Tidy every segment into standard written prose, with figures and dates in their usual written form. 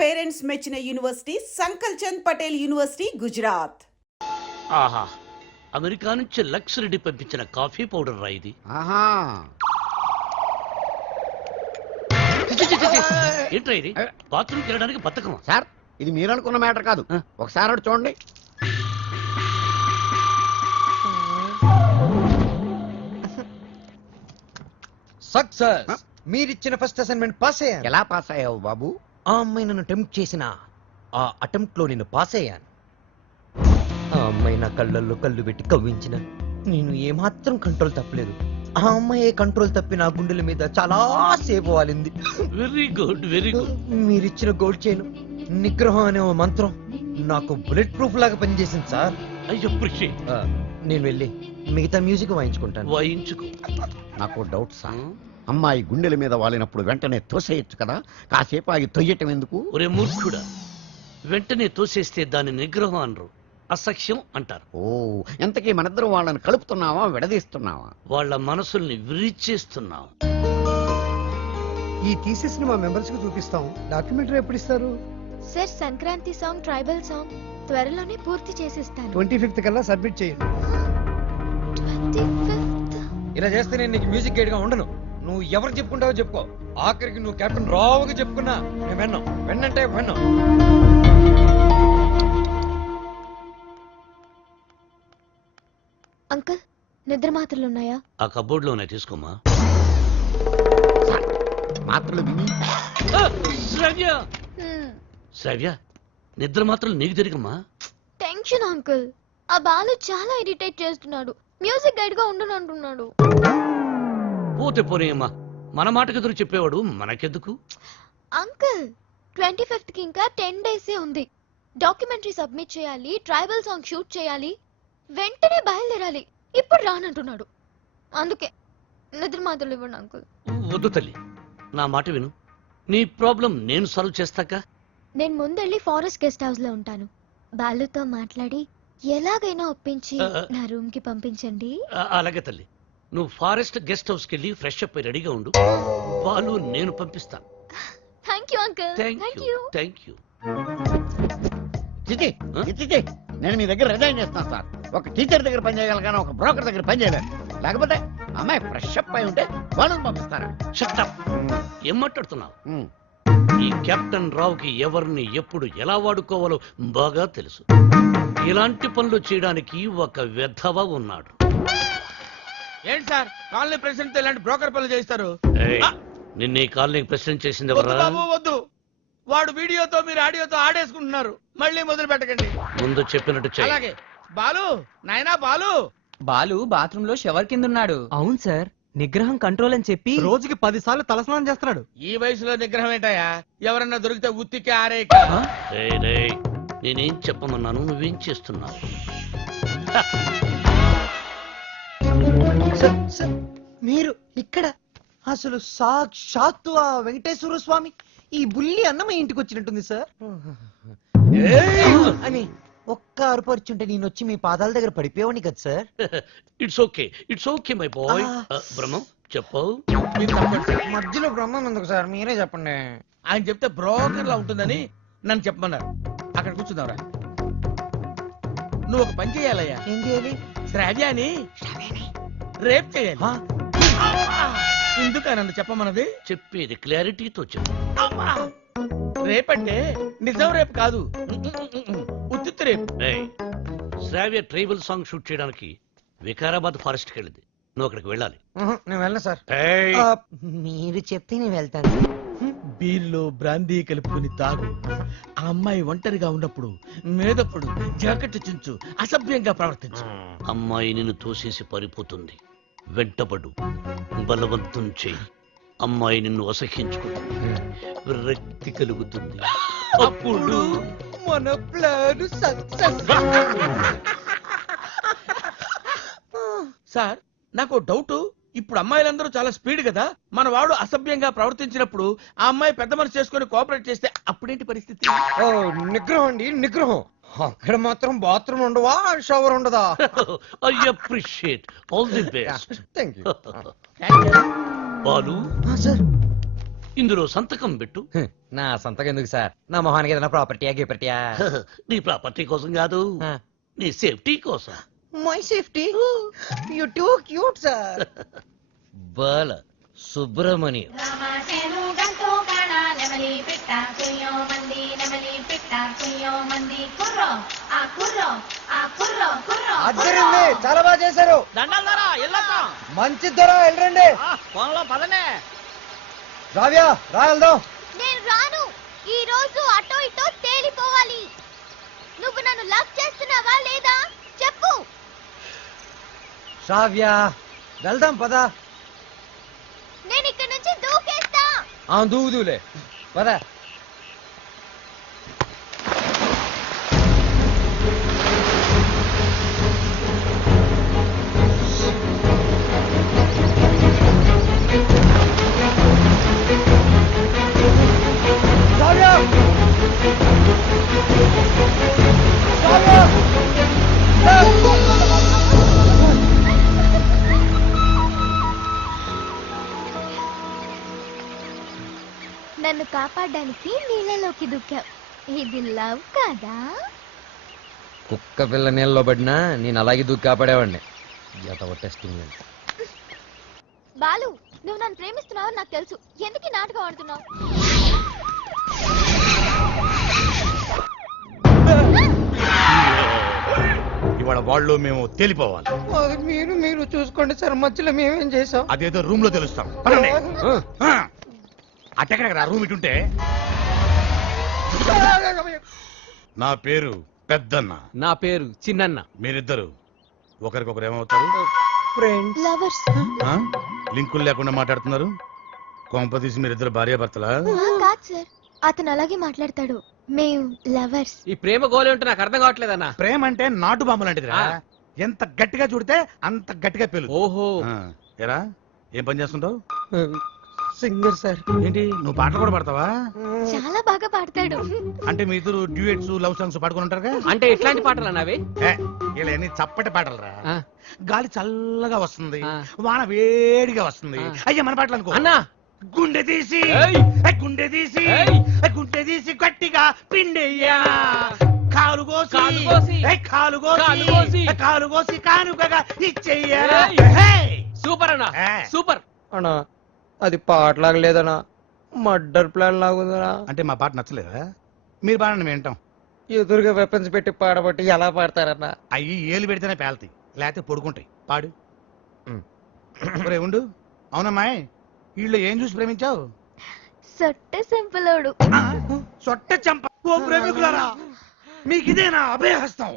Parents మెచ్చిన university సంకల్ Chand Patel university Gujarat. ఆహా, America నుంచి లక్స్ రెడ్డి పంపించిన కాఫీ పౌడర్ రా ఇది. ఆహా ఏంట్రా ఇది? బాత్రూమ్కి వెళ్ళడానికి బతకమా? సార్, ఇది మీరు అనుకున్న మ్యాటర్ కాదు. ఒకసారి అటు చూడండి. సక్సెస్. మీరిచ్చిన ఫస్ట్ అసైన్మెంట్ పాస్ అయ్యాను. ఎలా పాస్ అయ్యావు బాబు? ఆ అమ్మాయి నన్ను అటెంప్ట్ చేసిన ఆ అటెంప్ట్ లో నేను పాస్ అయ్యాను. ఆ అమ్మాయి నా కళ్ళల్లో కళ్ళు పెట్టి కవ్వించిన నేను ఏమాత్రం కంట్రోల్ తప్పలేదు. ఆ అమ్మాయి కంట్రోల్ తప్పి నా గుండెల మీద చాలా సేపు వాలింది. Very good, very good. మీరిచ్చిన గోల్డ్ చైన్ నిగ్రహం అనే ఓ మంత్రం నాకు బుల్లెట్ ప్రూఫ్ లాగా పనిచేసింది సార్. I appreciate. నేను వెళ్ళి మిగతా మ్యూజిక్ వాయించుకుంటాను. వాయించుకో. నాకు డౌట్ సార్. అమ్మాయి గుండెల మీద వాలినప్పుడు వెంటనే తోసేయచ్చు కదా, కాసేపు ఆగి తొయ్యటం ఎందుకు? ఒరే మూర్ఖుడా, వెంటనే తోసేస్తే దాని నిగ్రహం అనరు, అసఖ్యం అంటారు. ఓ, ఎంతకీ మనిద్దరం వాళ్ళని కలుపుతున్నావా విడదీస్తున్నావా? వాళ్ళ మనసుల్ని విరిచేస్తున్నావు. ఈ థీసిస్ ని మా మెంబర్స్ కి చూపిస్తాం. డాక్యుమెంటరీ ఎప్పుడు ఇస్తారు? Sir, Sankranti song, tribal song త్వరలోనే పూర్తి చేసిస్తాను. 25th కల్లా సబ్మిట్ చేయండి. 25th? ఇలా చేస్తే నేను నీకు మ్యూజిక్ గైడ్ గా ఉండను. నువ్వు ఎవరు చెప్పుకుంటావో చెప్పుకో. ఆఖరికి నువ్వు కెప్టెన్ రావుగా చెప్పుకున్నా నేను విన్నాం. విన్నంటే విన్నాం. అంకుల్, నిద్ర మాత్రలు ఉన్నాయా? ఆ కబోర్డ్ లోనే తీసుకోమా. మాత్రలు విని శ్రవ్య, శ్రవ్య, నిద్ర మాత్రం నీకు తిరిగమ్మా. Tension uncle. ఆ బాలు చాలా ఇరిటేట్ చేస్తున్నాడు. మ్యూజిక్ గైడ్ గా ఉండను అంటున్నాడు. పోతే పోనీయమ్మా, మన మాటకు ఎదురు చెప్పేవాడు మనకెందుకు? అంకుల్, 25th కి ఇంకా 10 days ఉంది. డాక్యుమెంటరీ సబ్మిట్ చేయాలి, ట్రైబల్ సాంగ్ షూట్ చేయాలి, వెంటనే బయలుదేరాలి. ఇప్పుడు రానంటున్నాడు. అందుకే నిద్ర మాత్రలు ఇవ్వండి అంకుల్. వద్దు తల్లి, నా మాట విను. నీ ప్రాబ్లం నేను సాల్వ్ చేస్తాక. నేను ముందెళ్ళి ఫారెస్ట్ గెస్ట్ హౌస్ లో ఉంటాను. బాలుతో మాట్లాడి ఎలాగైనా ఒప్పించి నా రూమ్ కి పంపించండి. అలాగే తల్లి, నువ్వు ఫారెస్ట్ గెస్ట్ హౌస్ కెళ్ళి ఫ్రెష్ అప్ అయి రెడీగా ఉండు. వాళ్ళు నేను పంపిస్తాను. Thank you uncle. Thank you, thank you. చిచి చిచి, నేను మీ దగ్గర రిజైన్ చేస్తాను సార్. ఒక టీచర్ దగ్గర పని చేయగలను కానీ ఒక బ్రోకర్ దగ్గర పని చేయలేను. లేకపోతే అమ్మాయి ఫ్రెష్ అప్ అయి ఉంటే వాళ్ళని పంపిస్తారా? Shut up. ఏం మాట్లాడుతున్నావు? ఈ కెప్టెన్ రావుకి ఎవరిని ఎప్పుడు ఎలా వాడుకోవాలో బాగా తెలుసు. ఇలాంటి పనులు చేయడానికి ఒక వెధవ ఉన్నాడు. ఏంటి సార్, కాలనీ ప్రెసిడెంట్ ఇలాంటి బ్రోకర్ పనులు చేస్తారు? నిన్న ఈ కాలనీకి ప్రెసిడెంట్ చేసింది వద్దు ఎవరా? బాబు, వద్దు. వాడు వీడియోతో మీరు ఆడియోతో ఆడేసుకుంటున్నారు. మళ్ళీ మొదలు పెట్టకండి. ముందు చెప్పినట్టు చెయ్యి. అలాగే. బాలు, నాయనా బాలు. బాలు బాత్రూమ్ లో షవర్ కింద ఉన్నాడు. అవును సార్, నిగ్రహం కంట్రోల్ అని చెప్పి రోజుకి 10 సార్లు తలస్నానం చేస్తున్నాడు. ఈ వయసులో నిగ్రహం ఏంటయ్యా? ఎవరన్నా దొరికితే ఉత్తికి ఆరే. రేయ్, రేయ్, నేనేం చెప్పమన్నాను, నువ్వేం చేస్తున్నావు? మీరు ఇక్కడ అసలు సాక్షాత్తు ఆ వెంకటేశ్వర స్వామి ఈ బుల్లి అన్నమయ్య ఇంటికి వచ్చినట్టుంది సార్ అని ఒక్క అరుపరుచుంటే నేను వచ్చి మీ పాదాల దగ్గర పడిపోయావని కదా sir. It's okay, it's okay my boy. Brahmam చెప్పు. మధ్యలో బ్రహ్మం ఎందుకు సార్, మీరే చెప్పండి. ఆయన చెప్తే బ్రోకర్ లా ఉంటుందని నన్ను చెప్పమన్నారు. అక్కడ కూర్చుందావరా. నువ్వు ఒక పని చేయాలయ్యా. ఏం చేయాలి? శ్రావ్యాని రేప్ చేయాలి. ఎందుకు నన్ను చెప్పమన్నది? చెప్పేది క్లారిటీతో చెప్పు. రేప్ అంటే నిజం రేపు కాదు, ఉత్తిత్తు రేపు. రేయ్, శ్రావ్య ట్రైబల్ సాంగ్ షూట్ చేయడానికి వికారాబాద్ ఫారెస్ట్ కి వెళ్ళింది. నువ్వు అక్కడికి వెళ్ళాలి. నేను వెళ్ళను సార్. ఏయ్, మీరు చెప్తే నేను వెళ్తాను. బీర్లో బ్రాందీ కలుపుకుని తాగు. ఆ అమ్మాయి ఒంటరిగా ఉన్నప్పుడు మేదప్పుడు జాకెట్ చించు, అసభ్యంగా ప్రవర్తించు. అమ్మాయి నిన్ను తోసేసి పారిపోతుంది. వెంటబడు, బలవంతం చెయ్యి. అమ్మాయి నిన్ను అసహ్యించుకుంటుంది, విరక్తి కలుగుతుంది. అప్పుడు మన ప్లాన్ సక్సెస్. సార్, నాకు డౌట్. ఇప్పుడు అమ్మాయిలందరూ చాలా స్పీడ్ కదా. మన వాడు అసభ్యంగా ప్రవర్తించినప్పుడు ఆ అమ్మాయి పెద్ద మనసు చేసుకుని కోఆపరేట్ చేస్తే అప్పుడేంటి పరిస్థితి? నిగ్రహం అండి, నిగ్రహం. అక్కడ మాత్రం బాత్రూమ్ ఉండవా, షవర్ ఉండదా? I appreciate. All the best. Thank you Balu, sir. ఇందులో సంతకం పెట్టు. నా సంతకం ఎందుకు సార్? నా మొహానికి ఏదైనా ప్రాపర్టీయా గిపర్టీయా? నీ ప్రాపర్టీ కోసం కాదు, నీ సేఫ్టీ కోసం. My safety. You too cute sir. Bala Subramanyam. అద్దరింది, చాలా బాగా చేశారు. మంచి ధర వెళ్ళండి. రావ్యా రా వెళ్దాం. నేను రాను. ఈ రోజు అటో ఇటో తేలిపోవాలి. నువ్వు నన్ను లవ్ చేస్తున్నావా లేదా చెప్పు. శ్రావ్య వెళ్దాం పద. నేను ఇక్కడ నుంచి దూకేస్తా. దూదులే పద. శ్రావ్య శ్రావ్య నన్ను కాపాడడానికి నీళ్ళలోకి దూకావు. ఇది లవ్ కాదా? కుక్క పిల్ల నీళ్ళలో పడినా నేను అలాగే దూకి కాపాడేవాడిని. టెస్టింగ్. బాలు, నువ్వు నన్ను ప్రేమిస్తున్నావు నాకు తెలుసు. ఎందుకు ఈ నాటకం ఆడుతున్నావు? ఇవాళ వాళ్ళు మేము తేలిపోవాలి. మీరు చూసుకోండి సార్, మధ్యలో మేమేం చేసాం? అదేదో రూమ్ లో తెలుస్తాం. అట్టెక్కడ రూమ్ ఇటుంటే. నా పేరు పెద్దన్న. నా పేరు చిన్నన్న. మీరిద్దరు ఒకరికొకరు ఏమవుతారు? లవర్స్. ఆ? లింకులు లేకుండా మాట్లాడుతున్నారు. కొంపదీసి మీరిద్దరు భార్యాభర్తలా? కాదు సార్, అతను అలాగే మాట్లాడతాడు. మేము లవర్స్. ఈ ప్రేమ గోలే ఉంటే నాకు అర్థం కావట్లేదన్నా. ప్రేమ అంటే నాటు బాంబు లాంటిదిరా. ఎంత గట్టిగా చూడితే అంత గట్టిగా పేలు. ఓహో. ఎరా ఏం పని చేస్తుంటావు? Singer sir. ఏంటి నువ్వు పాటలు కూడా పాడతావా? చాలా బాగా పాడతాడు. అంటే మీ ఇద్దరు డ్యూయట్స్ లవ్ సాంగ్స్ పాడుకుని ఉంటారుగా? అంటే ఎట్లాంటి పాటలు అన్నావి? ఇలా చప్పటి పాటలు రా. ఆ. గాలి చల్లగా వస్తుంది, ఆ. వాన వేడిగా వస్తుంది. ఆ. అయ్యా మన పాటలు అనుకో. అన్నా, గుండె తీసి ఏయ్! గుండె తీసి ఏయ్! గుండె తీసి గట్టిగా పిండెయ్యా. కాలు కోసి కాలు కోసి, కాలు కాలు కోసి కోసి, కాలు కోసి కానుకగా ఇచ్చెయ్యా. ఏయ్! హే! సూపర్ అన్నా, ఆ. సూపర్. అన్నా అది పాటలాగా లేదనా, మర్డర్ ప్లాన్ లాగుందనా. అంటే మా పాట నచ్చలేదా? మీరు పాడండి మేము వింటాం. ఎదురుగా వెపన్స్ పెట్టి పాడబట్టి ఎలా పాడతారన్నా? అయ్యి ఏలు పెడితేనే పేలతాయి, లేకపోతే పొడుకుంటాయి. పాడు. ఒరే ఉండు. అవునమ్మాయి, వీళ్ళు ఏం చూసి ప్రేమించావు? సొట్ట సింపులోడు. సొట్ట చంప. ఓ ప్రేమికులారా, మీకిదేనా అభయహస్తం?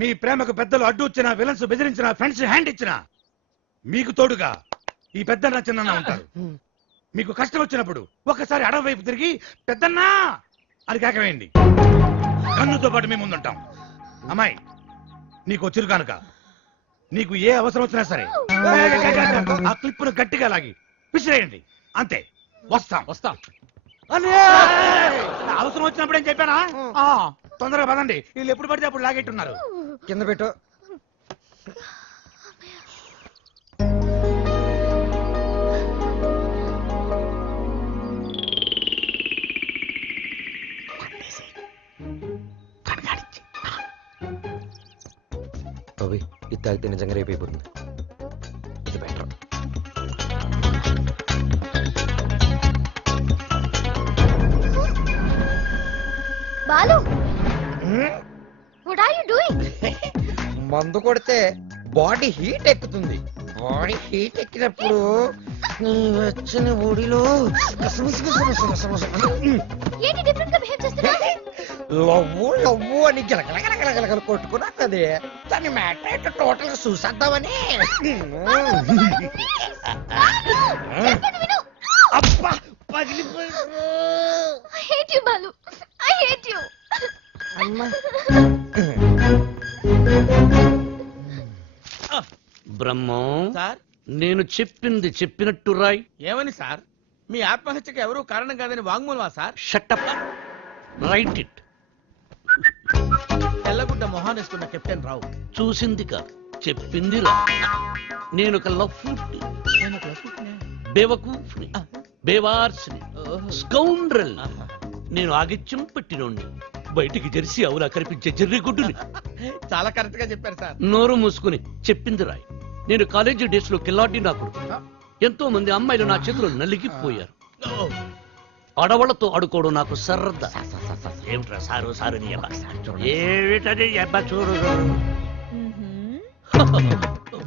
మీ ప్రేమకు పెద్దలు అడ్డు వచ్చినా, విలన్స్ బెదిరించినా, ఫ్రెండ్స్ హ్యాండ్ ఇచ్చినా మీకు తోడుగా ఈ పెద్దన్న చిన్న ఉంటారు. మీకు కష్టం వచ్చినప్పుడు ఒక్కసారి అడవి వైపు తిరిగి పెద్దన్నా అని కేకవేయండి. కన్నుతో పాటు మేము ముందుంటాం. అమ్మాయి, నీకు వచ్చిరు కనుక నీకు ఏ అవసరం వచ్చినా సరే ఆ క్లిప్పును గట్టిగా లాగి విసిరేయండి. అంతే. వస్తాం. వస్తాం. అవసరం వచ్చినప్పుడు ఏం చెప్పానా? తొందరగా పదండి, వీళ్ళు ఎప్పుడు పడితే అప్పుడు లాగెట్టున్నారు. కింద పెట్టు. అవి ఇది తాగితే నిజంగా రేపు అయిపోతుంది. ఇది better. Balu, what are you doing? మందు కొడితే బాడీ హీట్ ఎక్కుతుంది. బాడీ హీట్ ఎక్కినప్పుడు నీ వచ్చిన ఒడిలో ఏంటి డిఫరెంట్ గా బిహేవ్ చేస్తున్నావు? లవ్వు లవ్వు అని గిలగలగలగలగల కొట్టుకున్నది. దాన్ని మ్యాటర్ టోటల్ గా చూసేద్దామని. అబ్బా పగిలిపోయి. I hate you, Balu. I hate you. Brahmam, sir నేను చెప్పింది చెప్పినట్టు రాయ్. ఏమని సార్? మీ ఆత్మహత్యకి ఎవరు కారణం కాదని వాంగ్మూలమా సార్? షట్టప్. Write it. తెల్లగుడ్డ మొహాన్ వేసుకున్న కెప్టెన్ రావు. చూసింది కాదు, చెప్పింది రా. నేను ఒక లవ్ బేవకూఫ్ని. బేవార్స్ని, స్కౌండ్రల్. నేను ఆగిత్యం పెట్టినోండి, బయటికి జెర్సీ అవులా కనిపించే జెర్రిగుడ్డుని. చాలా కరెక్ట్ గా చెప్పారు సార్. నోరు మూసుకుని చెప్పింది రాయ్. నేను కాలేజీ డేస్ లో కిల్లాడి నా కొడుకు. ఎంతో మంది అమ్మాయిలు నా చేతిలో నలిగిపోయారు. ఆడవాళ్లతో ఆడుకోవడం నాకు సరదా. ఏమిట్రా సారు సారు నీ అబ్బా? ఏమిటది అబ్బా చూడు.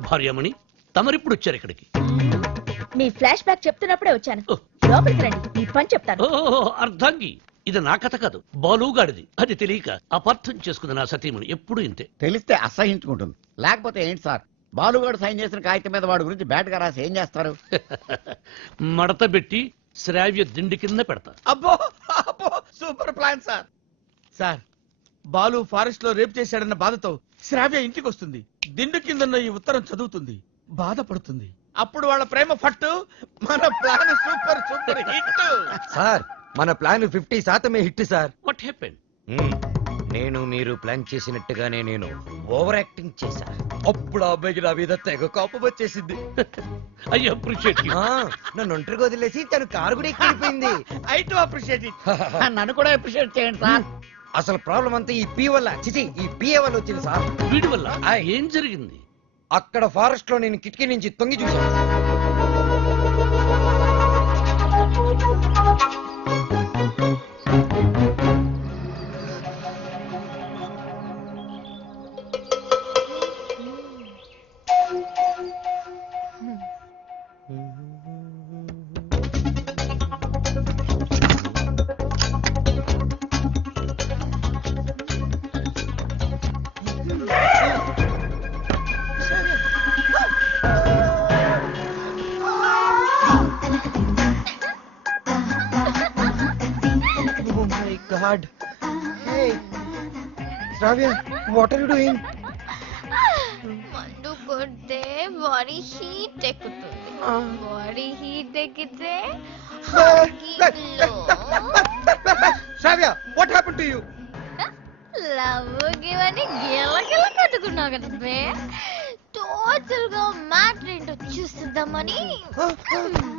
భార్యమణి, తమరిప్పుడు వచ్చారు ఇక్కడికి. మీ ఫ్లాష్ బ్యాక్ చెప్తున్నప్పుడే వచ్చాను. ఓ. లోపలికి రండి, మీ పని చెప్తాను. ఓ అర్ధాంగి, ఇది నా కథ కాదు, బాలుగాడిది. అది తెలియక అపార్థం చేసుకుంది నా సతీమణి. ఎప్పుడు ఇంతే. తెలిస్తే అసహించుకుంటుంది. లేకపోతే ఏంటి సార్, బాలుగాడు సైన్ చేసిన కాగితం మీద వాడి గురించి బ్యాట్ గా రాసి ఏం చేస్తారు? మడత పెట్టి శ్రావ్య దిండి కింద పెడతా. అబ్బో అబ్బో, super plan sir. Sir, Balu forest లో రేప్ చేశాడన్న బాధతో శ్రావ్య ఇంటికి వస్తుంది. దిండు కిందన్న ఈ ఉత్తరం చదువుతుంది, బాధపడుతుంది. అప్పుడు వాళ్ళ ప్రేమ ఫట్టు. మన plan super super hit. Sir, మన plan 50% hit sir. What happen? నేను మీరు ప్లాన్ చేసినట్టుగానే నేను ఓవర్ యాక్టింగ్ చేశా. అప్పుడు ఆ అబ్బాయికి నా మీద తెగ కోపం వచ్చేసింది. I appreciate you. నన్ను ఒంటరిగా వదిలేసి తను కారు కూడా ఎక్కిపోయింది. I too appreciate it. నన్ను కూడా అప్రిషియేట్ చేయండి సార్. అసలు ప్రాబ్లం అంతా ఈ పీ వల్ల, చిచి ఈ పిఏ వల్ల వచ్చింది సార్. వీడి వల్ల ఏం జరిగింది? అక్కడ ఫారెస్ట్ లో నేను కిటికీ నుంచి తొంగి చూశాను. Oh my God. Hey, Shravya, what are you doing? మందు కొడితే బాడీ హీట్ ఎక్కుతుంది. బాడీ హీట్ ఎక్కితే Shravya, what happened to you? Love గివని గిల్ల గిల్ల కట్టుకున్నావు కదా బే. టోటల్ గా మ్యాటర్ ఏంటో చూస్తుందామని. Oh no.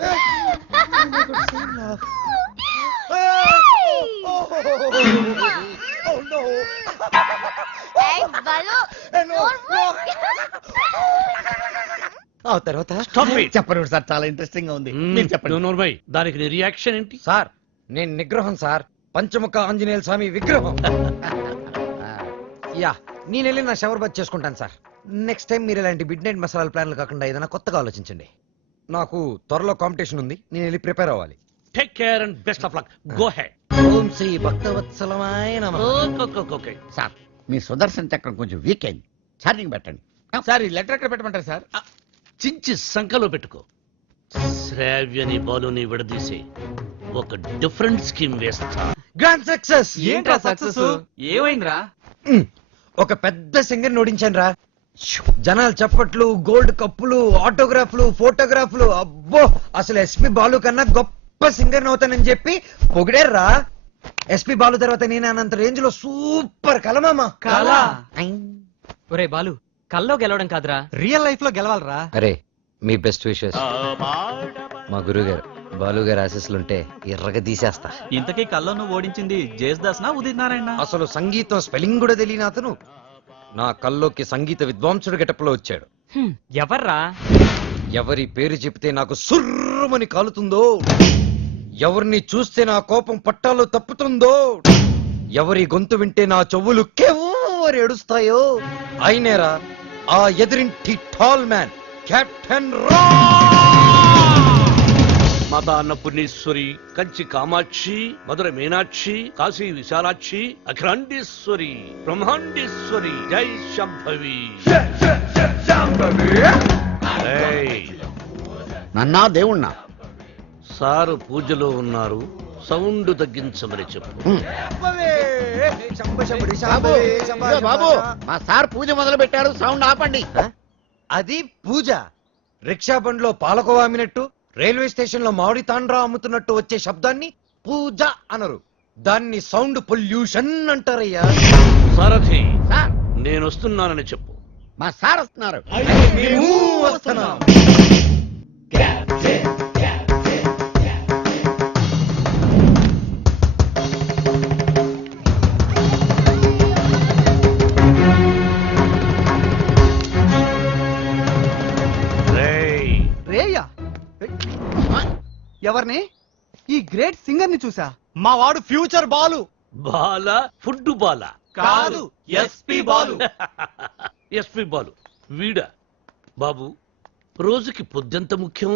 ఏయ్ బాలు, ఆ తర్వాత చెప్పండి సార్, చాలా ఇంట్రెస్టింగ్ గా ఉంది. మీరు చెప్పండి. నోర్మై, దానికి నీ రియాక్షన్ ఏంటి? సార్, నేను నిగ్రహం సార్, పంచముఖ ఆంజనేయ స్వామి విగ్రహం. యా, నేను వెళ్ళి నా షవర్ బాత్ చేసుకుంటాను సార్. నెక్స్ట్ టైం మీరు ఇలాంటి మిడ్ నైట్ మసాలా ప్లాన్లు కాకుండా ఏదైనా కొత్తగా ఆలోచించండి. నాకు త్వరలో కాంపిటీషన్ ఉంది, నేను వెళ్ళి ప్రిపేర్ అవ్వాలి. Take care and best of luck. Go ahead. ఓం శ్రీ భక్తవత్సలమాయ నమః. ఓకే. సార్, మీ సుదర్శన్ చక్రం కొంచెం వీక్ అయింది, ఛార్జింగ్ పెట్టండి. సార్, ఈ లెటర్ ఎక్కడ పెట్టమంటారు సార్? చించి సంకలో పెట్టుకో. శ్రావ్యని బాలుని విడదీసి ఒక డిఫరెంట్ స్కీమ్ వేస్తా. Grand success. ఏంట్రా సక్సెస్? ఏమైందిరా? ఒక పెద్ద సింగర్ ఓడించాను రా. జనాలు చప్పట్లు, గోల్డ్ కప్పులు, ఆటోగ్రాఫ్లు, ఫోటోగ్రాఫ్లు. అబ్బో, అసలు ఎస్పి బాలు కన్నా గొప్ప సింగర్ అవుతానని చెప్పి పొగిడారా. ఎస్పి బాలు తర్వాత నేను అనంత రేంజ్ లో సూపర్ కలమామా. కలా? ఒరే బాలు, కల్లో గెలవడం కాదురా, రియల్ లైఫ్ లో గెలవాలరా. అరే, మీ బెస్ట్ విషెస్. మా గురువు గారు బాలు గారు ఆశీస్సులుంటే ఎర్రగా తీసేస్తా. ఇంతకీ కల్లో నువ్వు ఓడించింది జయసుదాస్ నా ఉదిత్ నారాయణ? అసలు సంగీతం స్పెల్లింగ్ కూడా తెలియని అతను నా కల్లోకి సంగీత విద్వాంసుడు గెటప్లో వచ్చాడు. ఎవర్రా? ఎవరి పేరు చెప్తే నాకు సుర్రమని కాలుతుందో, ఎవరిని చూస్తే నా కోపం పట్టాలో తప్పుతుందో, ఎవరి గొంతు వింటే నా చెవులు కెవ్వరి ఏడుస్తాయో అయినేరా ఆ ఎదిరింటి టాల్ మ్యాన్, కెప్టెన్ రా. మాతా అన్నపూర్ణేశ్వరి, కంచి కామాక్షి, మధుర మీనాక్షి, కాశీ విశాలాక్షి, అఖిలాండేశ్వరి, బ్రహ్మాండేశ్వరి, జై శంభవి. ఏయ్, నన్నా దేవుణ్ణా? సారు పూజలో ఉన్నారు, సౌండ్ తగ్గించమని చెప్పు. బాబు, మా సార్ పూజ మొదలు పెట్టారు, సౌండ్ ఆపండి. అది పూజ. రిక్షా బండ్లో పాలకోవా అమ్మినట్టు, రైల్వే స్టేషన్ లో మామిడి తాండ్రా అమ్ముతున్నట్టు వచ్చే శబ్దాన్ని పూజ అనరు, దాన్ని సౌండ్ పొల్యూషన్ అంటారయ్యా. సారథి, సార్, నేను వస్తున్నానని చెప్పు. మా సార్ వస్తున్నారు. మేము వస్తున్నాం. ఎవరిని? ఈ గ్రేట్ సింగర్ ని చూసా. మా వాడు ఫ్యూచర్ బాలు. బాల ఫుడ్ బాల కాదు, ఎస్పీ బాలు. ఎస్పి బాలు వీడా? బాబు, రోజుకి పొద్దెంత ముఖ్యం,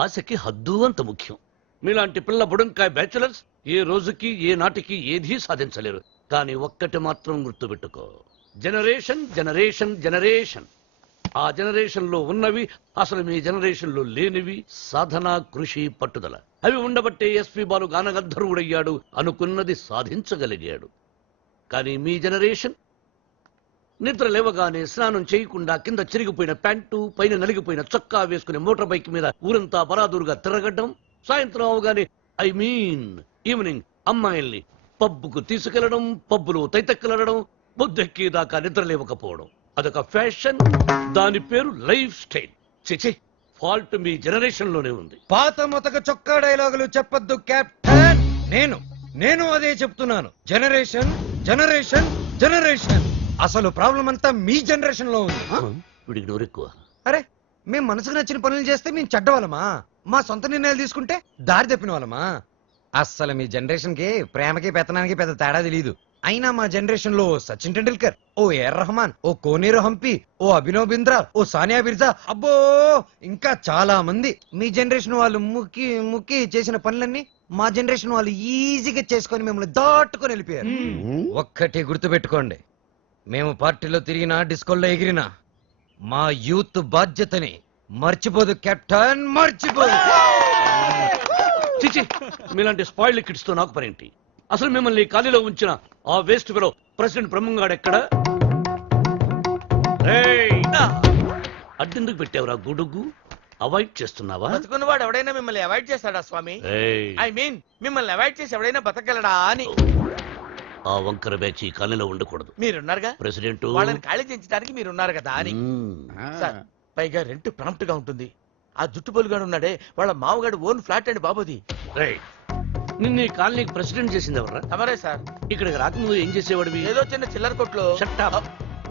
ఆశకి హద్దు అంత ముఖ్యం. మీలాంటి పిల్ల బుడంకాయ బ్యాచులర్స్ ఏ రోజుకి ఏ నాటికి ఏదీ సాధించలేరు. కానీ ఒక్కటి మాత్రం గుర్తుపెట్టుకో, జనరేషన్ జనరేషన్ జనరేషన్. ఆ జనరేషన్ లో ఉన్నవి అసలు మీ జనరేషన్ లో లేనివి సాధన, కృషి, పట్టుదల. అవి ఉండబట్టే ఎస్పీ బాలు గానగంధర్వుడయ్యాడు, అనుకున్నది సాధించగలిగాడు. కానీ మీ జనరేషన్ నిద్ర లేవగానే స్నానం చేయకుండా కింద చిరిగిపోయిన ప్యాంటు, పైన నలిగిపోయిన చొక్కా వేసుకుని మోటార్ బైక్ మీద ఊరంతా బరాదూరుగా తిరగడం, సాయంత్రం అవగానే ఈవినింగ్ అమ్మాయిల్ని పబ్బుకు తీసుకెళ్లడం, పబ్బులో తైతక్కలడం, బొద్దెక్కేదాకా నిద్ర లేవకపోవడం. అదొక ఫ్యాషన్, దాని పేరు లైఫ్ స్టైల్. చిచి, ఫాల్ట్ మీ జనరేషన్ లోనే ఉంది. పాత మొతక చొక్కా డైలాగులు చెప్పొద్దు కెప్టెన్. నేను అదే చెప్తున్నాను. Generation generation generation. అసలు ప్రాబ్లం అంతా మీ జనరేషన్ లో ఉంది. వీడికి నోరెక్కువ. అరే, మేము మనసుకు నచ్చిన పనులు చేస్తే మేము చెడ్డవాళ్ళమా? మా సొంత నిర్ణయాలు తీసుకుంటే దారి తప్పిన వాళ్ళమా? అస్సలు మీ జనరేషన్ కి ప్రేమకి పెత్తనానికి పెద్ద తేడా తెలియదు. అయినా మా జనరేషన్ లో సచిన్ టెండూల్కర్, ఓ ఏఆర్ రెహమాన్, ఓ కోనేరు హంపి, ఓ అభినవ్ బింద్రా, ఓ సానియా మిర్జా, అబ్బో ఇంకా చాలా మంది. మీ జనరేషన్ వాళ్ళు ముక్కి ముక్కి చేసిన పనులన్నీ మా జనరేషన్ వాళ్ళు ఈజీగా చేసుకొని మిమ్మల్ని దాటుకొని వెళ్ళిపోయారు. ఒక్కటి గుర్తుపెట్టుకోండి, మేము పార్టీలో తిరిగినా డిస్కోల్లో ఎగిరినా మా యూత్ బాధ్యతని మర్చిపోదు కెప్టెన్, మర్చిపోదు. చిచి, మీలాంటి స్పాయిల్ కిడ్స్ తో నాకు పనేంటి? అసలు మిమ్మల్ని ఖాళీలో ఉంచిన ఆ వేస్ట్ ఫెలో ప్రెసిడెంట్ బ్రహ్మంగాడు ఎక్కడ? అడ్డెందుకు పెట్టావురా గొడుగు? అవాయిడ్ చేస్తున్నావా? బతుకున్నవాడు ఎవడైనా మిమ్మల్ని అవాయిడ్ చేస్తాడా స్వామి? ఐ మీన్ మిమ్మల్ని అవాయిడ్ చేసి ఎవడైనా బతకగలడా అని. ఆ వంకర బ్యాచ్ ఈ ఖాళీలో ఉండకూడదు. మీరున్నారుగా ప్రెసిడెంట్, వాళ్ళని ఖాళీ చేయించడానికి మీరున్నారు కదా అని. సార్, పైగా రెంట్ ప్రాంప్ట్ గా ఉంటుంది. ఆ జుట్టుబొలుగాడు ఉన్నాడే, వాళ్ళ మామగాడు ఓన్ ఫ్లాట్ అండి బాబుది. నిన్న ఈ కాలనీకి ప్రెసిడెంట్ చేసింది ఎవరా? అవరే సార్. ఇక్కడికి రాకముందు ఏం చేసేవాడివి? ఏదో చిన్న చిల్లర కొట్లో Shut up.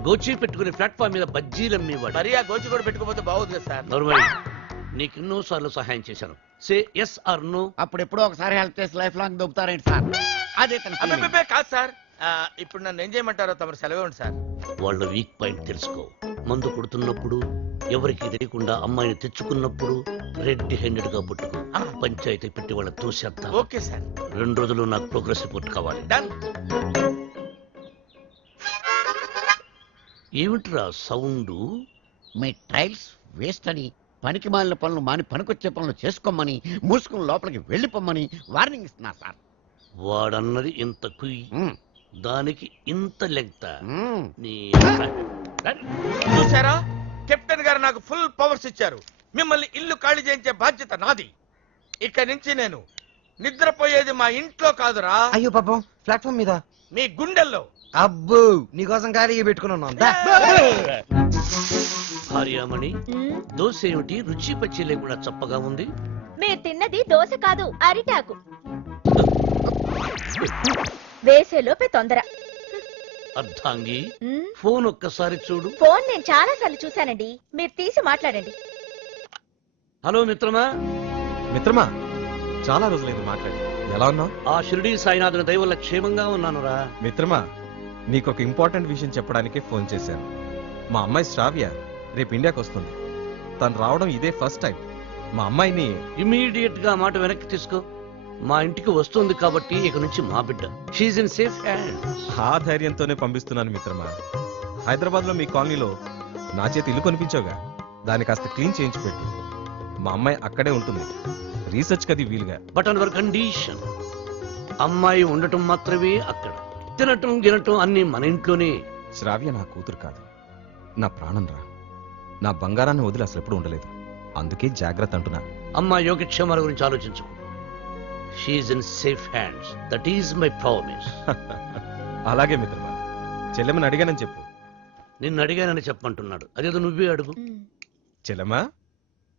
గోచి పెట్టుకుని ప్లాట్ఫామ్ మీద బజ్జీలు అమ్మేవాడు. మరి ఆ గోచి కూడా పెట్టుకోపోతే బాగోదు కదా సార్. నర్వై, నీకు ఎన్నో సార్లు సహాయం చేశాను. Say yes or no. అప్పుడు ఎప్పుడో ఒకసారి హెల్ప్ చేసి లైఫ్ లాంగ్ దొబ్బుతారేంటి సార్? అదే తన feeling. అబ్బే కాదు సార్. ఇప్పుడు నన్ను ఏం చేయమంటారో తమరు సెలవు ఉంది సార్. వాళ్ళ వీక్ పాయింట్ తెలుసుకో. మందు కొడుతున్నప్పుడు, ఎవరికి తెలియకుండా అమ్మాయిని తెచ్చుకున్నప్పుడు రెడ్ హ్యాండెడ్ గా పుట్టుకో. పంచాయతీ పెట్టి వాళ్ళ తోసేద్దాం. Okay sir. 2 రోజులు నాకు ప్రోగ్రెస్ రిపోర్ట్ కావాలి. డన్. ఏమిట్రా సౌండ్? మీ ట్రైల్స్ వేస్ట్ అని, పనికి మాలిన పనులు మాని పనికొచ్చే పనులు చేసుకోమని, మూసుకుని లోపలికి వెళ్ళిపోమని వార్నింగ్ ఇస్తున్నా సార్. వాడన్నది ఇంత కుయ్, దానికి ఇంత లెంగ్త. నీ చూసారా, కెప్టెన్ గారు నాకు ఫుల్ పవర్స్ ఇచ్చారు. మిమ్మల్ని ఇల్లు ఖాళీ చేయించే బాధ్యత నాది. ఇక నుంచి నేను నిద్రపోయేది మా ఇంట్లో కాదురా. అయ్యో పాపం, ప్లాట్ఫామ్ మీద మీ గుండెల్లో. అబ్బో, నీకోసం ఖాళీగా పెట్టుకున్నాను. భార్యామణి, దోశ ఏమిటి రుచి పచ్చి లేకుండా చప్పగా ఉంది? మీరు తిన్నది దోశ కాదు, అరిటాకు. వేసేలోపే తొందర. అర్థాంగి, మ్, ఫోన్ ఒక్కసారి చూడు. ఫోన్ నేను చాలా సార్లు చూశానండి, మీరు తీసి మాట్లాడండి. హలో మిత్రమా. మిత్రమా, చాలా రోజులైంది మాట్లాడి. ఎలా ఉన్నావు? ఆ షిరిడీ సాయినాథుని దయ వల్ల క్షేమంగా ఉన్నానురా. మిత్రమా, నీకు ఒక ఇంపార్టెంట్ విషయం చెప్పడానికే ఫోన్ చేశాను. మా అమ్మాయి శ్రావ్య రేపు ఇండియాకి వస్తుంది. తను రావడం ఇదే ఫస్ట్ టైం. మా అమ్మాయిని ఇమీడియట్ గా మాట వెనక్కి తీసుకో. మా ఇంటికి వస్తుంది కాబట్టి ఇక నుంచి మా బిడ్డ. She's in safe hand. ఆ ధైర్యంతోనే పంపిస్తున్నాను మిత్రమా. హైదరాబాద్ లో మీ కాలనీలో నా చేతి ఇల్లు కొనిపించావుగా, దాన్ని కాస్త క్లీన్ చేయించి పెట్టు. మా అమ్మాయి అక్కడే ఉంటుంది, రీసెర్చ్ కది వీలుగా. బట్ అండర్ కండిషన్, అమ్మాయి ఉండటం మాత్రమే అక్కడ, తినటం గినటం అన్ని మన ఇంట్లోనే. శ్రావ్య నా కూతురు కాదు, నా ప్రాణం రా. నా బంగారాన్ని వదిలి అసలు ఎప్పుడు ఉండలేదు. అందుకే జాగ్రత్త అంటున్నా. అమ్మాయి యోగక్షేమాల గురించి ఆలోచించు. She's in safe hands. That is my promise. అలాగే మిత్రమా, చెల్లెమని అడిగానని చెప్పు. నిన్ను అడిగానని చెప్పమంటున్నాడు. అదేదో నువ్వే అడుగు. చెల్లెమా,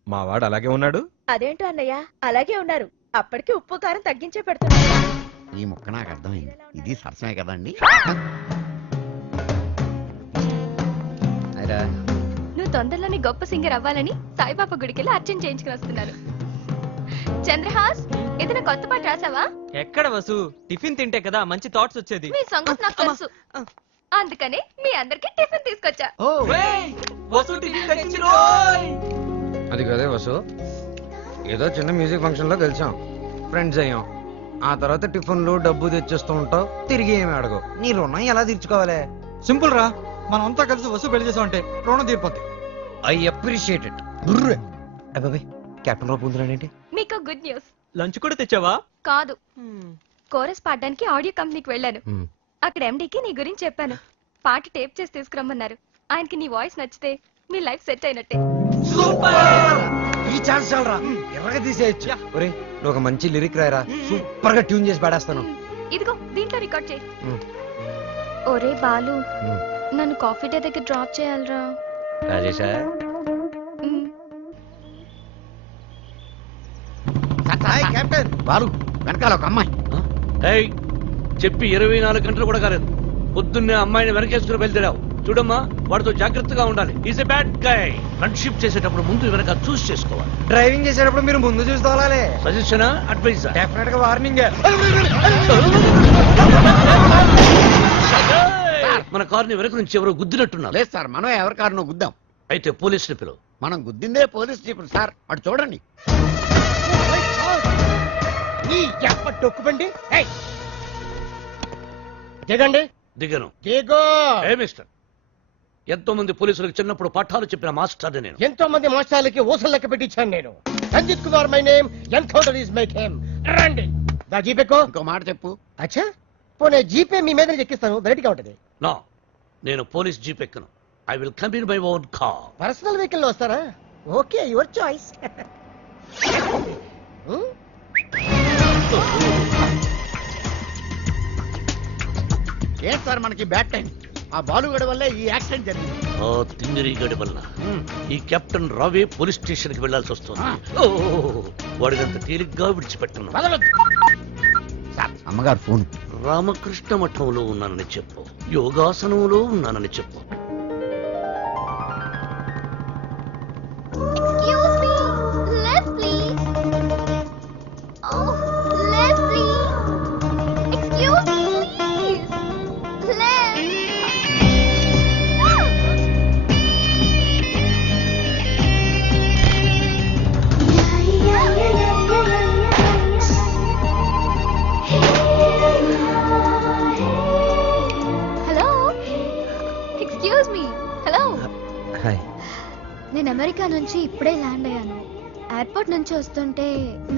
మా వాడు అలాగే ఉన్నాడు. అదేంటో అన్నయ్య, అలాగే ఉన్నారు. అప్పటికి ఉప్పు కారం తగ్గించే పెడుతున్నారు. ఈ ముక్క నాకు అర్థమైంది. ఇది సరసమే కదండి. నువ్వు తొందరలోనే గొప్ప సింగర్ అవ్వాలని సాయిబాబా గుడికి వెళ్ళి అర్చన చేయించుకుని వస్తున్నాను. చంద్రహాస్ ఏదైనా కొత్త పాట రాసావా? ఎక్కడ వసు, టిఫిన్ తింటే కదా మంచి థాట్స్ వచ్చేది. మీ సంగతి నాకు తెలుసు, అందుకని మీ అందరికి టిఫిన్ తీసుకొచ్చా. వసు టిఫిన్ తెచ్చిరోయ్. అది కదే వసు, ఏదో చిన్న మ్యూజిక్ ఫంక్షన్ లో కలిసాం, ఫ్రెండ్స్ అయ్యాం. ఆ తర్వాత టిఫిన్లు డబ్బు తెచ్చేస్తూ ఉంటావు, తిరిగి ఏమి అడగవు. నీ రుణం ఎలా తీర్చుకోవాలి? సింపుల్ రా, మనం అంతా కలిసి వస్తు పెళ్లి చేసామంటే రుణం తీరిపోద్ది. I appreciate it. అబ్బాయి కెప్టెన్ రావు పొందులాడేంటి? మీకు గుడ్ న్యూస్. లంచ్ కూడా తెచ్చావా? కాదు, కోరస్ పాడడానికి ఆడియో కంపెనీకి వెళ్ళాను. అక్కడ ఎండీకి నీ గురించి చెప్పాను. పాట టేప్ చేసి తీసుకురమ్మన్నారు. ఆయనకి నీ వాయిస్ నచ్చితే మీ లైఫ్ సెట్ అయినట్టే. ఈ ఛాన్స్ చాలరా, ఎర్రగా తీసేయచ్చు. ఒరే నువ్వు ఒక మంచి లిరిక్ రాయరా, సూపర్ గా ట్యూన్ చేసి పాడేస్తాను. ఇదిగో దీంట్లో రికార్డ్ చేయి. ఒరే బాలు, నన్ను కాఫీ డే దగ్గర డ్రాప్ చేయాలరా. రాజేశా కెప్టెన్ బాలు వెనకాల ఒక అమ్మాయి. ఏయ్, చెప్పి 24 గంటలు కూడా కాలేదు, పొద్దున్నే అమ్మాయిని వెనకేసుకుని బయలుదేరావు. చూడమ్మా, వాడితో జాగ్రత్తగా ఉండాలి. Is a bad guy. Friendship చేసేటప్పుడు ముందు వెనక చూస్ చేసుకోవాలి. డ్రైవింగ్ చేసేటప్పుడు మీరు ముందు చూసి తోలాలి. Suggestion, advice? డెఫినెట్ గా వార్నింగ్. మన కారుని వెనక నుంచి ఎవరో గుద్దినట్టున్నారు. లేదు సార్, మనం ఎవరి కారునో గుద్దాం. అయితే పోలీసులు పిలువు. మనం గుద్దిందే పోలీస్ జీపులు సార్, అటు చూడండి. డొక్కుబండి దిగండి. దిగను. దిగో. ఏ మిస్టర్, ఎంతో మంది పోలీసులకు చిన్నప్పుడు పాఠాలు చెప్పిన మాస్టర్ నేను. ఎంతో మంది మాస్టర్లకి ఊసలు లెక్క పెట్టించాను నేను. Sanjith Kumar my name, encounter is my game. రండి. దా జీపేకో. ఇంకో మాట చెప్పు. అచ్చా, పోనీ జీపే మీ మీద ఎక్కిస్తాను, వెరైటీగా ఉంటది. నా, నేను పోలీస్ జీప్ ఎక్కను. I will come in my own car. Personal vehicle లో వస్తారా? Okay, your choice. ఏంటి సార్ మనకి బ్యాడ్ టైం? ఆ బాలుగడ వల్లే ఈ యాక్సిడెంట్ జరిగింది. ఆ తింగిరి గడి వల్ల ఈ కెప్టెన్ రావే పోలీస్ స్టేషన్ కి వెళ్లాల్సి వస్తుంది. వాడినంత తేలిగ్గా విడిచిపెట్టను. సార్, అమ్మగారు ఫోన్. రామకృష్ణ మఠంలో ఉన్నానని చెప్పు, యోగాసనంలో ఉన్నానని చెప్పు. Excuse me, left please. Oh, left please. Excuse me, please. Left. Hello. Excuse me. Hello. Hi. నేను అమెరికా నుంచి ఇప్పుడే ల్యాండ్ అయ్యాను. ఎయిర్పోర్ట్ నుంచి వస్తుంటే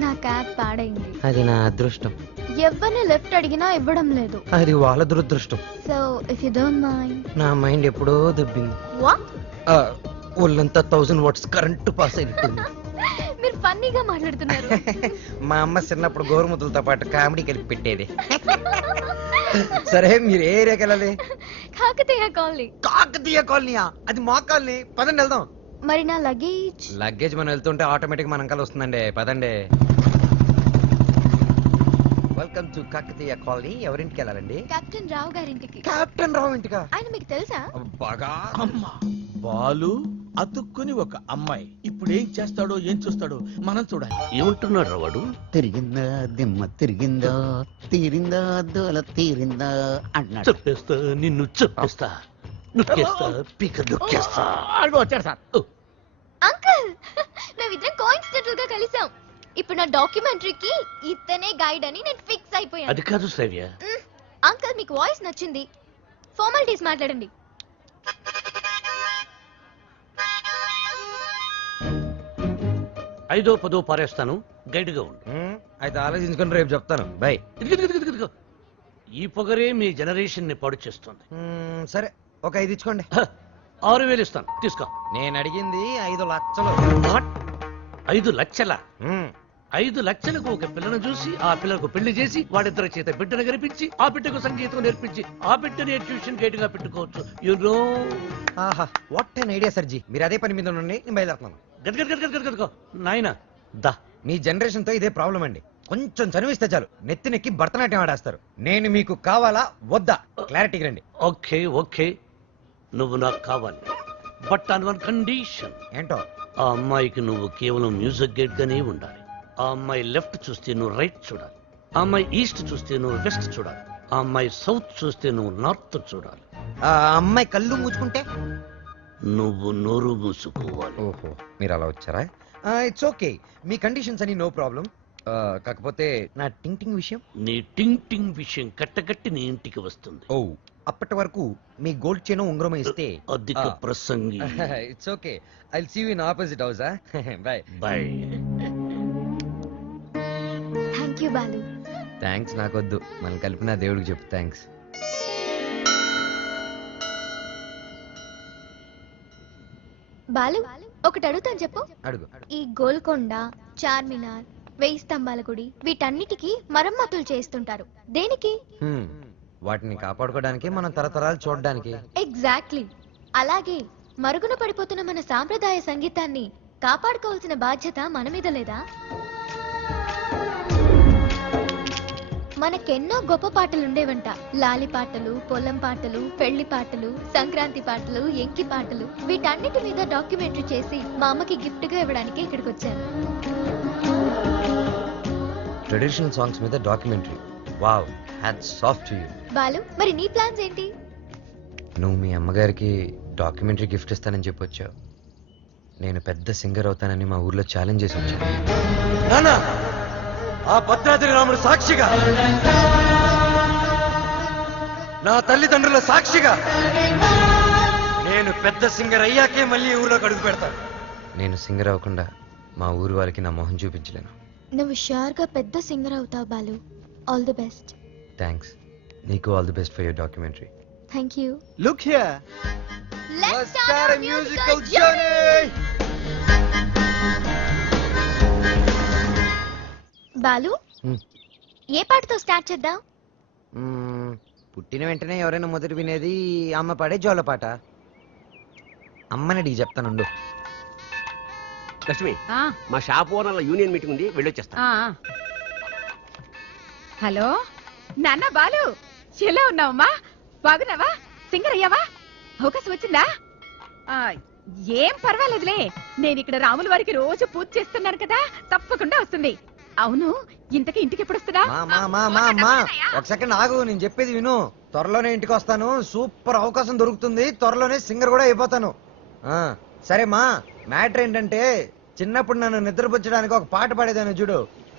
నా క్యాబ్ పాడైంది. అది నా అదృష్టం. ఎవరిని లెఫ్ట్ అడిగినా ఇవ్వడం లేదు. అది వాళ్ళ దురదృష్టం. So if you don't mind. నా మైండ్ ఎప్పుడో దబ్బింది. వాట్? ఒళ్ళంతా 1000 వాట్స్ కరెంటు పాస్ అయినట్టుంది. మీరు ఫన్నీగా మాట్లాడుతున్నారు. మా అమ్మ చిన్నప్పుడు గోరుముద్దలతో పాటు కామెడీ కలిపి పెట్టేది. సరే, మీరు ఏ ఏరియాకి వెళ్ళాలి? కాకతీయ కాలనీ. కాకతీయ కాలనీయా? అది మా కాలనీ. పదండి వెళ్దాం. మరి నా లగేజ్? లగేజ్ మనం వెళ్తుంటే ఆటోమేటిక్ మన అంకల్ వస్తుందండి. పదండి. Welcome to Kakatiya colony. ఎవరింటికి వెళ్ళాలండి? కెప్టెన్ రావు గారింటికి. కెప్టెన్ రావు ఇంటికా? ఆయన మీకు తెలుసా? బాగా. అమ్మా, బాలు అతుక్కుని ఒక అమ్మాయి. ఇప్పుడు ఏం చేస్తాడో ఏం చూస్తాడో మనం చూడాలి. ఏమంటున్నాడు వాడు? తిరిగిందా దిమ్మ తిరిగిందా, తీరిందా దోల తీరిందా అంటున్నాడు. చెప్పేస్తా, నిన్ను చెప్పేస్తా, నొక్కేస్తా, పీక నొక్కేస్తా. అడుగు వచ్చాడు సార్. అంకుల్, మేమిద్దరం కోఇన్సిడెంటల్ గా కలిసాం. ఇప్పుడు నా డాక్యుమెంటరీకి ఇతనే గైడ్ అని నేను ఫిక్స్ అయిపోయాను. అది కాదు శ్రావ్య. అంకుల్, మీకు వాయిస్ నచ్చింది, ఫార్మాలిటీస్ మాట్లాడండి. ఐదో పదో పారేస్తాను, గైడ్ గా ఉండు. అయితే ఆలోచించుకొని రేపు చెప్తాను. బై. ఇదిగో, ఈ పొగరే మీ జనరేషన్ ని పాడు చేస్తుంది. సరే, ఒక 5 ఇచ్చుకోండి. 6000 ఇస్తాను, తీసుకో. నేను అడిగింది 5 లక్షలు. 5 లక్షల? 5 లక్షలకు ఒక పిల్లను చూసి ఆ పిల్లకు పెళ్లి చేసి వాడిద్దరి చేత బిడ్డను కనిపించి ఆ బిడ్డకు సంగీతం నేర్పించి ఆ బిడ్డని ట్యూషన్ గైడ్ గా పెట్టుకోవచ్చు. You know. ఆహా, వాట్ ఎన్ ఐడియా సర్జీ. మీరు అదే పని మీద ఉండండి, నేను బయలుదేరుతున్నాను. గదగదగదగదగో నాయనా దా. మీ జనరేషన్ తో ఇదే ప్రాబ్లం అండి. కొంచెం చనువిస్తే చాలు నెత్తినెక్కి భరతనాట్యం ఆడేస్తారు. నేను మీకు కావాలా వద్దా? క్లారిటీకి రండి. ఓకే ఓకే, నువ్వు నాకు కావాలి, బట్ ఆన్ వన్ కండిషన్. ఏంటో? ఆ అమ్మాయికి నువ్వు కేవలం మ్యూజిక్ గైడ్ గానే ఉండాలి. ఆ అమ్మాయి లెఫ్ట్ చూస్తే నువ్వు రైట్ చూడాలి, ఆ అమ్మాయి ఈస్ట్ చూస్తే నువ్వు వెస్ట్ చూడాలి, ఆ అమ్మాయి సౌత్ చూస్తే నువ్వు నార్త్ చూడాలి. ఆ అమ్మాయి కళ్ళు మూసుకుంటే? నువ్వు నోరు మూసుకోవాలి. ఓహో, మీరు అలా వచ్చారా? ఇట్స్ ఓకే, మీ కండిషన్స్ అని నో ప్రాబ్లం. కాకపోతే నా టింగ్ టింగ్ విషయం. నీ టింగ్ టింగ్ విషయం కట్టకట్టి నీ ఇంటికి వస్తుంది. ఓ, అప్పటి వరకు మీ గోల్డ్ చైన్ ఉంగరం ఇస్తే అధిక ప్రసంగి. It's okay, I will see you in opposite house. Bye bye. Thank you Balu. Thanks నాకొద్దు, మనం కలిపిన దేవుడికి చెప్పు థ్యాంక్స్. బాలు, ఒకటి అడుగుతాను చెప్పు. అడుగు. ఈ గోల్కొండ, చార్మినార్, 1000 స్తంభాల గుడి వీటన్నిటికీ మరమ్మతులు చేస్తుంటారు. దేనికి? వాటిని కాపాడుకోవడానికి, మనం తరతరాలు చూడడానికి. ఎగ్జాక్ట్లీ. అలాగే మరుగున పడిపోతున్న మన సాంప్రదాయ సంగీతాన్ని కాపాడుకోవాల్సిన బాధ్యత మన మీద లేదా? మనకెన్నో గొప్ప పాటలు ఉండేవంట. లాలి పాటలు, పొలం పాటలు, పెళ్లి పాటలు, సంక్రాంతి పాటలు, ఎంకి పాటలు. వీటన్నిటి మీద డాక్యుమెంటరీ చేసి మా అమ్మకి గిఫ్ట్ గా ఇవ్వడానికి ఇక్కడికి వచ్చాను. ట్రెడిషనల్ సాంగ్స్ మీద documentary. Wow, hats off to you. Balu, మరి నీ ప్లాన్స్ ఏంటి? నువ్వు మీ అమ్మగారికి డాక్యుమెంటరీ గిఫ్ట్ ఇస్తానని చెప్పొచ్చావు. నేను పెద్ద సింగర్ అవుతానని మా ఊర్లో ఛాలెంజ్ చేసి వచ్చాను. నానా, ఆ భద్రాద్రి రాముడు సాక్షిగా, నా తల్లిదండ్రుల సాక్షిగా, నేను పెద్ద సింగర్ అయ్యాకే మళ్ళీ ఊర్లోకి అడుగు పెడతాను. నేను సింగర్ అవ్వకుండా మా ఊరు వారికి నా మొహం చూపించలేను. నువ్వు షూర్ గా పెద్ద సింగర్ అవుతావు Balu. All the best. Thanks. నీకు all the best for your documentary. Thank you. Look here. Let's start a musical journey. Balu, ఏ పాటతో స్టార్ట్ చేద్దాం? పుట్టిన వెంటనే ఎవరైనా మొదటి వినేది అమ్మ పాడే జోల పాట. అమ్మని అడిగి చెప్తానుండు. లక్ష్మి, మా షాప్ ఓనర్ల యూనియన్ మీటింగ్ ఉంది, వెళ్ళొచ్చేస్తా. హలో నాన్న బాలు, ఎలా ఉన్నావమ్మా? బాగున్నావా? సింగర్ అయ్యావా? అవకాశం వచ్చిందా? ఏం పర్వాలేదులే, నేను ఇక్కడ రాముల వారికి రోజు పూజ చేస్తున్నాను కదా, తప్పకుండా వస్తుంది. అవును, ఇంతకీ ఇంటికి ఎప్పుడు వస్తుందా? ఒక సెకండ్ ఆగు, నేను చెప్పేది విను. త్వరలోనే ఇంటికి వస్తాను. సూపర్ అవకాశం దొరుకుతుంది. త్వరలోనే సింగర్ కూడా అయిపోతాను. సరే మా, మ్యాటర్ ఏంటంటే చిన్నప్పుడు నన్ను నిద్రపుచ్చడానికి ఒక పాట పాడేదాన్ని చూడు.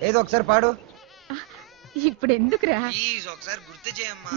ఏదో ఒకసారి పాడు. ఇప్పుడు ఎందుకురా? ఒకసారి గుర్తు చేయమ్మా.